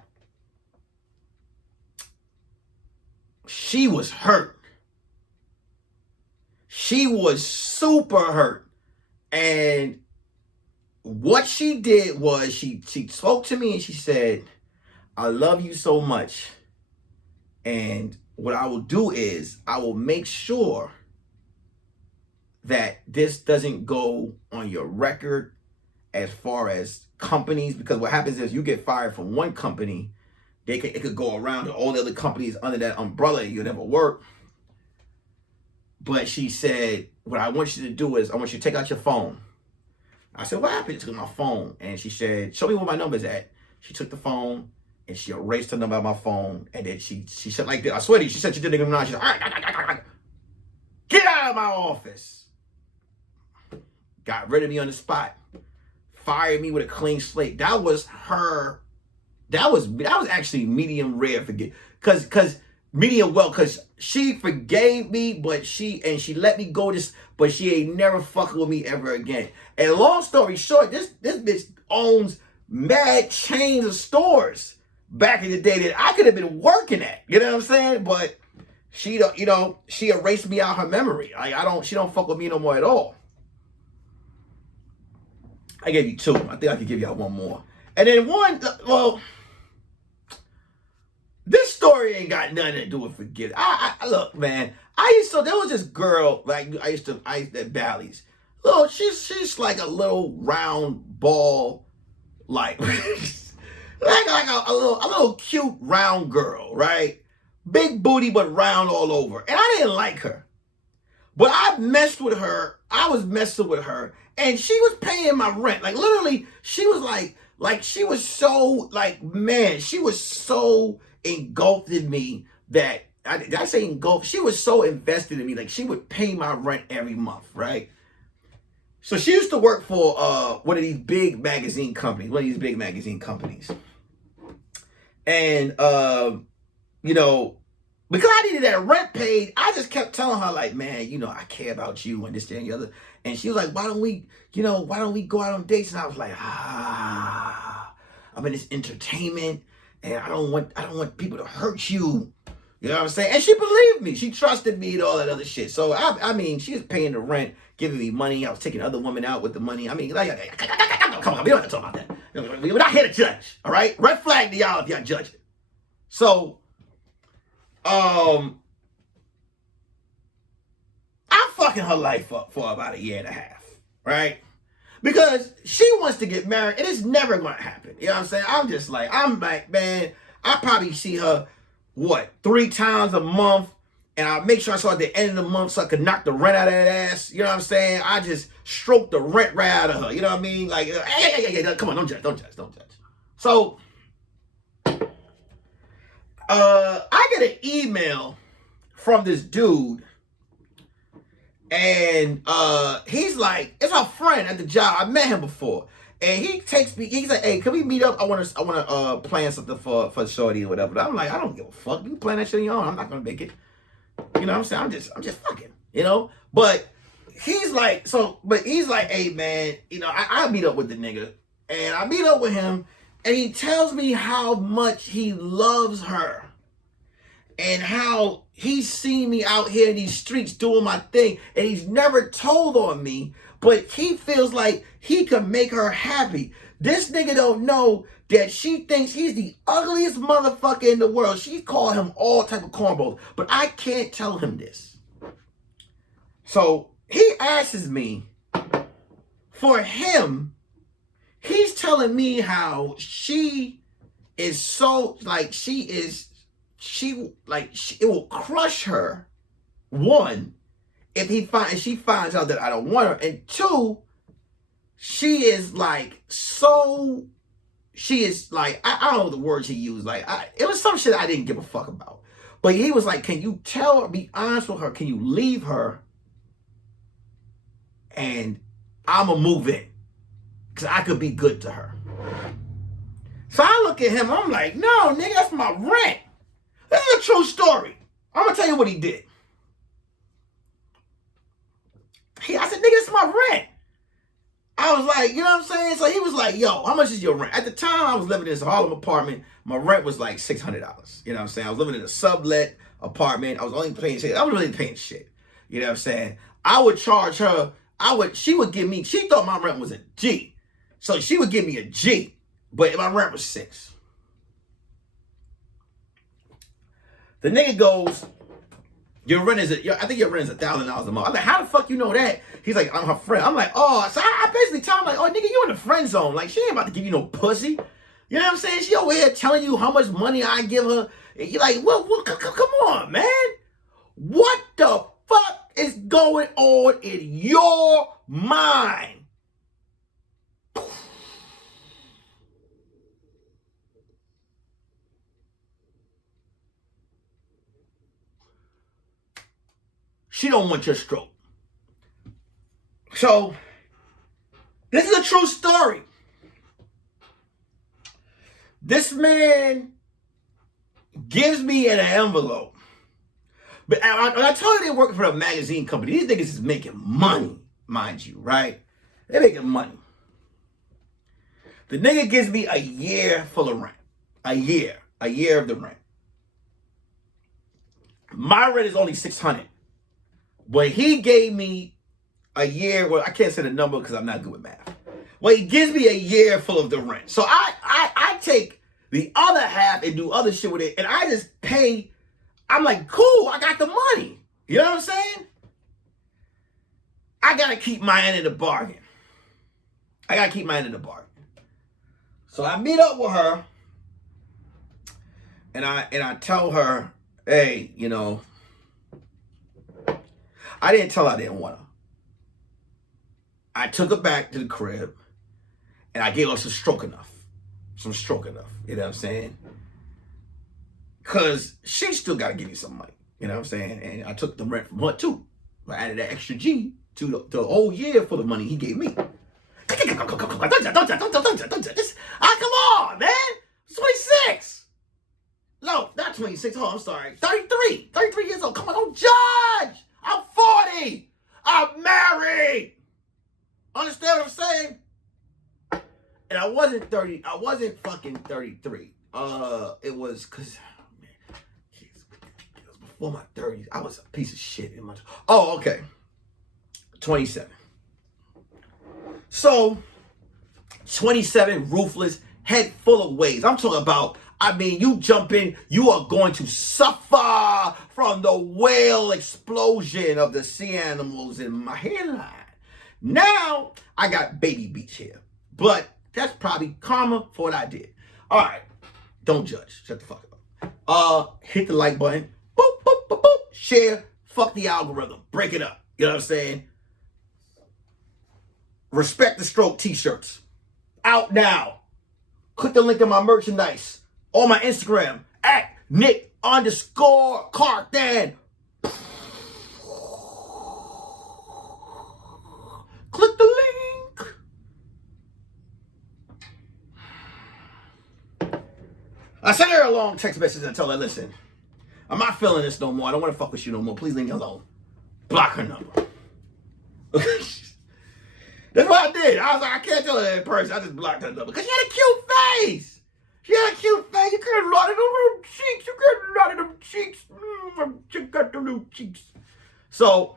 she was hurt. She was super hurt. And what she did was she spoke to me and she said, I love you so much. And what I will do is I will make sure that this doesn't go on your record as far as companies, because what happens is you get fired from one company, it could go around to all the other companies under that umbrella, you'll never work. But she said, what I want you to do is I want you to take out your phone. I said, what happened? She took my phone and she said, show me where my number's at. She took the phone and she erased the number on my phone, and then she said like this. I swear to you, she said she did it. She said, all right, get out of my office. Got rid of me on the spot. Fired me with a clean slate. That was her. That was actually medium rare because medium well, because she forgave me, but she let me go this, but she ain't never fucking with me ever again. And long story short, this bitch owns mad chains of stores back in the day that I could have been working at. You know what I'm saying? But she don't, she erased me out her memory. She don't fuck with me no more at all. I gave you two. I think I could give y'all one more. And then one, well, this story ain't got nothing to do with forget. I look, man, there was this girl, like, I used to at Bally's. Look, she's like a little round ball, like, like a little cute round girl, right? Big booty, but round all over. And I didn't like her. But I messed with her. I was messing with her. And she was paying my rent. Like, literally, she was like she was so, like, man, she was so engulfed in me that, did I say engulfed? She was so invested in me. Like, she would pay my rent every month, right? So she used to work for one of these big magazine companies. And, because I needed that rent paid, I just kept telling her, like, man, I care about you and this, that, and the other. And she was like, why don't we go out on dates? And I was like, I'm in this entertainment and I don't want people to hurt you. You know what I'm saying? And she believed me. She trusted me and all that other shit. So, I mean, she was paying the rent, giving me money. I was taking other women out with the money. I mean, like, come on, we don't have to talk about that. We're not here to judge, all right? Red flag to y'all if y'all judge it. So, I'm fucking her life up for about 1.5 years, right? Because she wants to get married, and it's never going to happen. You know what I'm saying? I'm like, man, I probably see her, 3 times a month, and I make sure I saw at the end of the month so I could knock the rent out of that ass. You know what I'm saying? I just stroke the rent right out of her. You know what I mean? Like, hey, come on, don't judge. So, I get an email from this dude, and he's like, it's our friend at the job. I met him before, and he takes me. He's like, hey, can we meet up? I want to plan something for Shorty or whatever. I'm like, I don't give a fuck. You plan that shit on your own. I'm not gonna make it. You know what I'm saying? I'm just fucking. But he's like, hey man, I meet up with the nigga, and I meet up with him, and he tells me how much he loves her. And how he's seen me out here in these streets doing my thing, and he's never told on me, but he feels like he can make her happy. This nigga don't know that she thinks he's the ugliest motherfucker in the world. She called him all type of cornballs, but I can't tell him this. So he asks me for him. He's telling me how she is so like it will crush her. One, if she finds out that I don't want her, and two, she is like I don't know the words he used. It was some shit I didn't give a fuck about. But he was like, can you tell her, be honest with her, can you leave her and I'ma move in? Because I could be good to her. So I look at him, I'm like, no, nigga, that's my rent. This is a true story. I'm gonna tell you what he did. I said, nigga, this is my rent. I was like, you know what I'm saying? So he was like, yo, how much is your rent? At the time, I was living in this Harlem apartment. My rent was like $600. You know what I'm saying? I was living in a sublet apartment. I was only paying shit. I wasn't really paying shit. You know what I'm saying? I would charge her. She would give me, she thought my rent was a G. So she would give me a G. But my rent was $6. The nigga goes, your rent is, I think your rent is $1,000 a month. I'm like, how the fuck you know that? He's like, I'm her friend. I'm like, oh, so I basically tell him like, oh, nigga, you in the friend zone. Like, she ain't about to give you no pussy. You know what I'm saying? She over here telling you how much money I give her. You're like, well, come on, man. What the fuck is going on in your mind? She don't want your stroke. So, this is a true story. This man gives me an envelope. But I told you they're working for a magazine company. These niggas is making money, mind you, right? They're making money. The nigga gives me a year full of rent. A year of the rent. My rent is only $600. But he gave me a year, well, I can't say the number because I'm not good with math. Well, he gives me a year full of the rent. So I take the other half and do other shit with it, and I just pay. I'm like, cool, I got the money. You know what I'm saying? I gotta keep my end of the bargain. So I meet up with her, and I tell her, hey, you know, I didn't tell her I didn't want her. I took her back to the crib, and I gave her some stroke enough. You know what I'm saying? Because she still got to give you some money. You know what I'm saying? And I took the rent from her, too. I added that extra G to the whole year for the money he gave me. Come on, man. 26. No, not 26. Oh, I'm sorry. 33. 33 years old. Come on, don't judge. I'm 40. I'm married. Understand what I'm saying? And I wasn't 30. I wasn't fucking 33. It was because, man, it was before my 30s. I was a piece of shit in my. Oh, okay. 27. So, 27, ruthless, head full of waves. I'm talking about, I mean, you jump in, you are going to suffer from the whale explosion of the sea animals in my hairline. Now, I got baby beach here. But that's probably karma for what I did. All right. Don't judge. Shut the fuck up. Hit the like button. Boop, boop, boop, boop. Share. Fuck the algorithm. Break it up. You know what I'm saying? Respect the Stroke t-shirts. Out now. Click the link to my merchandise on my Instagram at Nick_Carthan. Click the link. I sent her a long text message and told her, listen, I'm not feeling this no more. I don't want to fuck with you no more. Please leave me alone. Block her number. That's what I did. I was like, I can't tell her in person. I just blocked her number. Because she had a cute face. You could have nodded them cheeks. She got the little cheeks. So,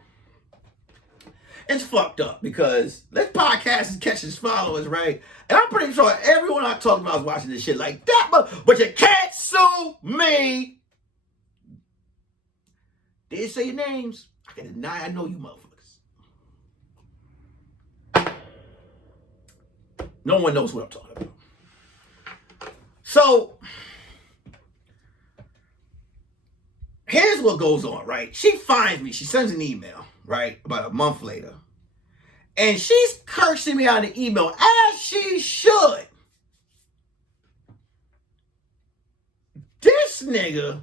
it's fucked up because this podcast is catching followers, right? And I'm pretty sure everyone I talked about is watching this shit like that, but you can't sue me. Didn't say your names. I can deny I know you motherfuckers. No one knows what I'm talking about. So, here's what goes on, right? She finds me. She sends an email, right, about a month later. And she's cursing me out in the email, as she should. This nigga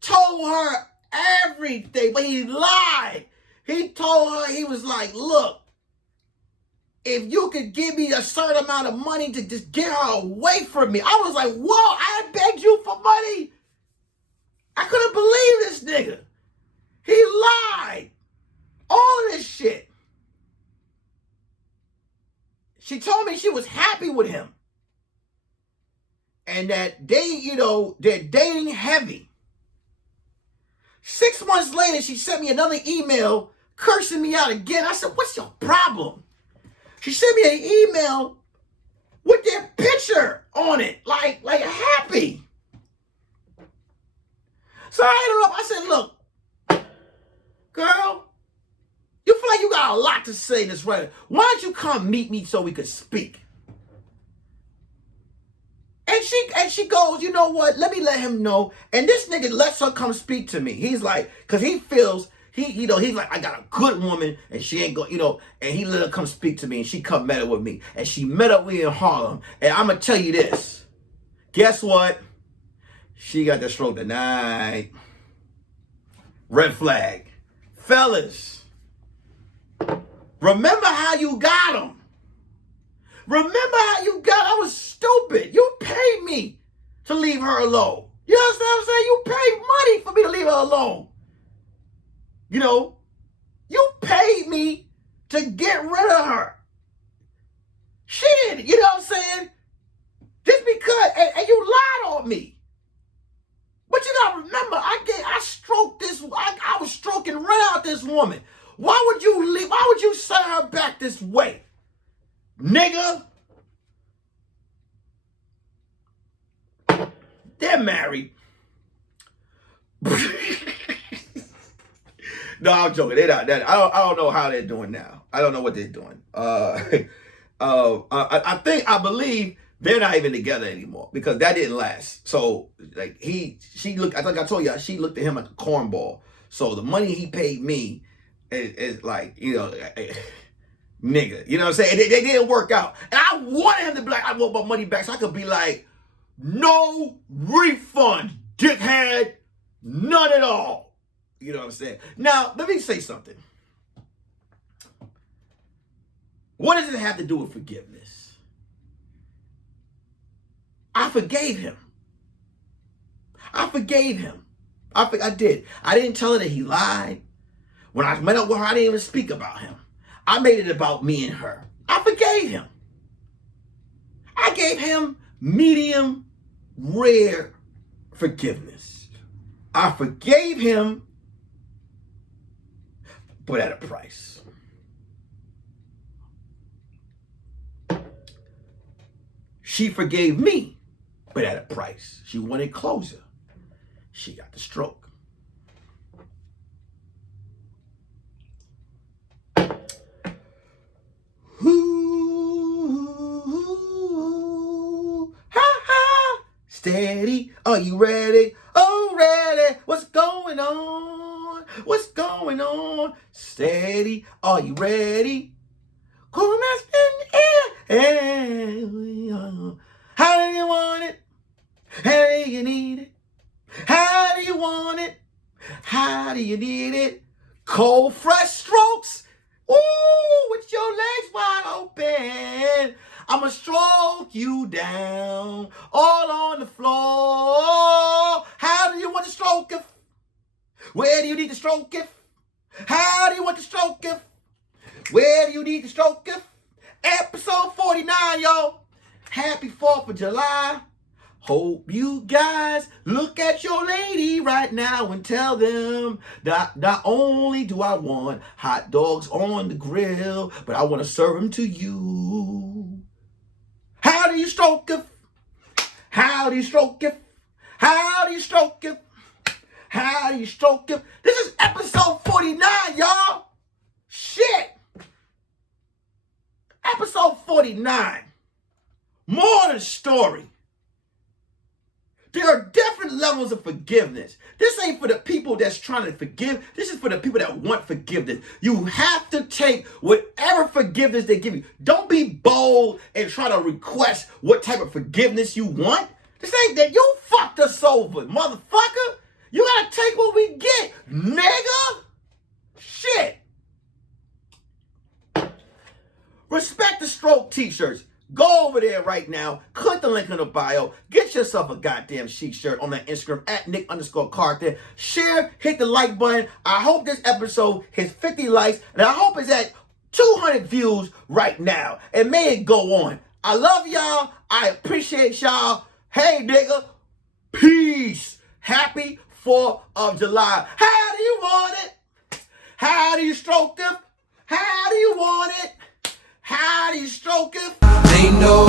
told her everything, but he lied. He told her, he was like, look, if you could give me a certain amount of money to just get her away from me. I was like, whoa, I begged you for money. I couldn't believe this nigga. He lied. All of this shit. She told me she was happy with him. And that they're dating heavy. 6 months later, she sent me another email cursing me out again. I said, what's your problem? She sent me an email with their picture on it, like happy. So I hit her up. I said, look, girl, you feel like you got a lot to say this right. Why don't you come meet me so we could speak? And she goes, you know what? Let me let him know. And this nigga lets her come speak to me. He's like, because he feels, he's like, I got a good woman and she ain't going, and he let her come speak to me and she come met up with me. And she met up with me in Harlem. And I'm going to tell you this. Guess what? She got the stroke tonight. Red flag. Fellas, remember how you got him. Remember how you got, I was stupid. You paid me to leave her alone. You understand what I'm saying? You paid money for me to leave her alone. You paid me to get rid of her. She didn't, you know what I'm saying? Just because, and you lied on me. But you gotta remember, I stroked this, I was stroking right out this woman. Why would you leave? Why would you send her back this way? Nigga, they're married. No, I'm joking. They're not. I don't know how they're doing now. I don't know what they're doing. I believe they're not even together anymore because that didn't last. So like she looked. I think I told you she looked at him like a cornball. So the money he paid me is like nigga, you know what I'm saying? They didn't work out. And I wanted him to be like, I want my money back so I could be like, no refund, dickhead, none at all. You know what I'm saying? Now, let me say something. What does it have to do with forgiveness? I forgave him. I did. I didn't tell her that he lied. When I met up with her, I didn't even speak about him. I made it about me and her. I forgave him. I gave him medium rare forgiveness. I forgave him, but at a price. She forgave me, but at a price. She wanted closure. She got the stroke. Steady, are you ready? Oh, ready. What's going on? What's going on? Steady, are you ready? Come and spin air. How do you want it? How do you need it? How do you want it? How do you need it? Cold, fresh strokes. Ooh, with your legs wide open. I'ma stroke you down all on the floor. How do you want to stroke it? Where do you need to stroke it? How do you want to stroke it? Where do you need to stroke it? Episode 49, y'all. Happy 4th of July. Hope you guys look at your lady right now and tell them that not only do I want hot dogs on the grill, but I want to serve them to you. How do you stroke it? How do you stroke it? How do you stroke it? How do you stroke it? This is episode 49, y'all. Shit. Episode 49. More of the story. There are different levels of forgiveness. This ain't for the people that's trying to forgive. This is for the people that want forgiveness. You have to take whatever forgiveness they give you. Don't be bold and try to request what type of forgiveness you want. This ain't that you fucked us over, motherfucker. You gotta take what we get, nigga. Shit. Respect the Stroke t-shirts. Go over there right now. Click the link in the bio. Get yourself a goddamn chic shirt on that Instagram at Nick_Carthan. Share, hit the like button. I hope this episode hits 50 likes, and I hope it's at 200 views right now. And may it go on. I love y'all. I appreciate y'all. Hey, nigga. Peace. Happy 4th of July. How do you want it? How do you stroke it? How do you want it? How do you stroke it? They know